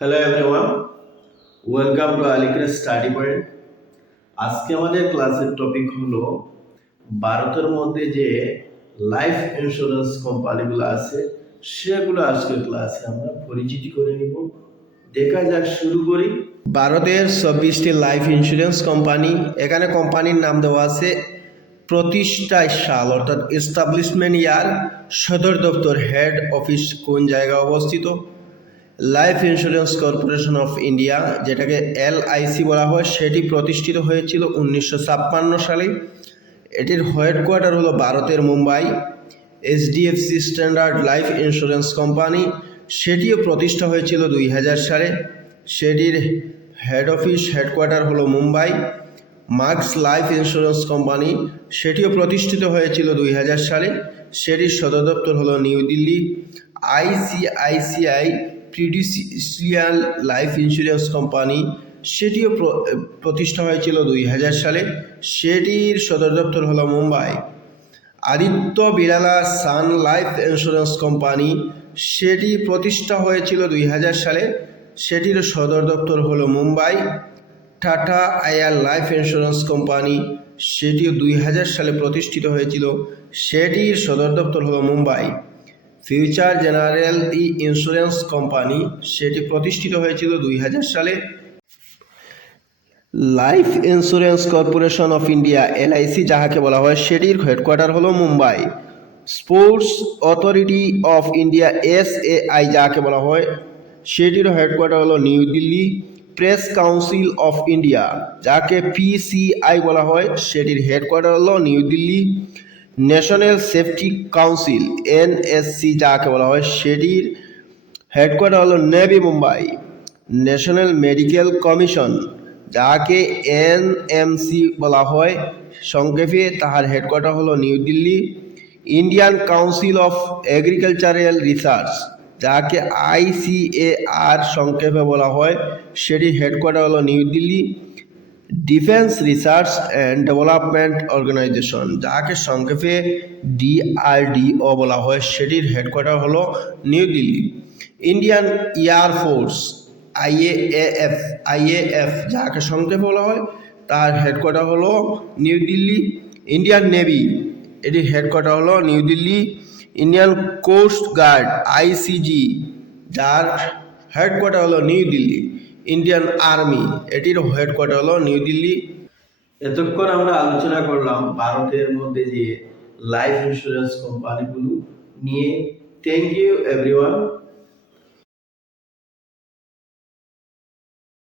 Hello everyone, welcome to আলিক্রেস study point. আজকে আমাদের ক্লাসের টপিক হলো ভারতের মধ্যে যে লাইফ ইন্স্যুরেন্স কোম্পানিগুলো আছে সেগুলো আজকে ক্লাসে আমরা পরিচিতি করে নিব। দেখা যাক, শুরু করি। ভারতের 24টি লাইফ ইন্স্যুরেন্স কোম্পানি, এখানে কোম্পানির নাম দেওয়া আছে, প্রতিষ্ঠা সাল অর্থাৎ এস্টাবলিশমেন্ট ইয়ার, সদর দপ্তর হেড অফিস কোন জায়গায় অবস্থিত। Life insurance corporation of India, যেটাকে LIC বলা হয়, সেটি প্রতিষ্ঠিত হয়েছিল 1956 সালে। এটির হেডকোয়ার্টার হলো ভারতের Mumbai. HDFC standard life insurance company, সেটিও প্রতিষ্ঠা হয়েছিল 2000 সালে। সেটির হেডকোয়ার্টার হলো Mumbai. Max life insurance company, সেটিও প্রতিষ্ঠিত হয়েছিল 2000 সালে। সেটির সদর দপ্তর হলো new Delhi. ICICI prudential life insurance company, সেটিও প্রতিষ্ঠা হয়েছিল 2000 সালে। সেটির সদর দপ্তর হলো Mumbai. Aditya Birla sun life insurance company, সেটি প্রতিষ্ঠা হয়েছিল 2000 সালে। সেটির সদর দপ্তর হলো Mumbai. Tata air life insurance company, সেটিও 2000 সালে প্রতিষ্ঠিত হয়েছিল। সেটির সদর দপ্তর হলো Mumbai. Future general insurance company, সেটি প্রতিষ্ঠিত হয়েছিল 2000 সালে। Life insurance corporation of India LIC যাহাকে বলা হয়, সেটির হেডকোয়ার্টার হলো Mumbai. Sports authority of India SAI যাহাকে বলা হয়, সেটির হেডকোয়ার্টার হলো new Delhi. Press council of India, যাকে PCI বলা হয়, সেটির হেডকোয়ার্টার হলো new Delhi. National safety council NSC যাকে বলা হয়, সেটির হেডকোয়ার্টার হলো navy Mumbai. National medical commission, যাকে NMC বলা হয় সংক্ষেপে, তাহার হেডকোয়ার্টার হলো new Delhi. Indian council of agricultural research, যাকে ICAR সংক্ষেপে বলা হয়, সেটির হেডকোয়ার্টার হলো new Delhi. Defence research and development organisation, যাকে সংক্ষেপে DRDO বলা হয়, সেটির হেডকোয়ার্টার হলো new Delhi. Indian air force IAF যাকে সংক্ষেপে বলা হয়, তার হেডকোয়ার্টার হলো নিউ দিল্লি। ইন্ডিয়ান নেভি, এটির হেডকোয়ার্টার হলো new Delhi. Indian coast guard ICG, যার হেডকোয়ার্টার হলো নিউ দিল্লি। ইন্ডিয়ান আর্মি, এটির হেডকোয়ার্টার হলো নিউ দিল্লি। এতক্ষণ আমরা আলোচনা করলাম ভারতের মধ্যে যে লাইফ ইন্স্যুরেন্স কোম্পানিগুলো নিয়ে। Thank you everyone.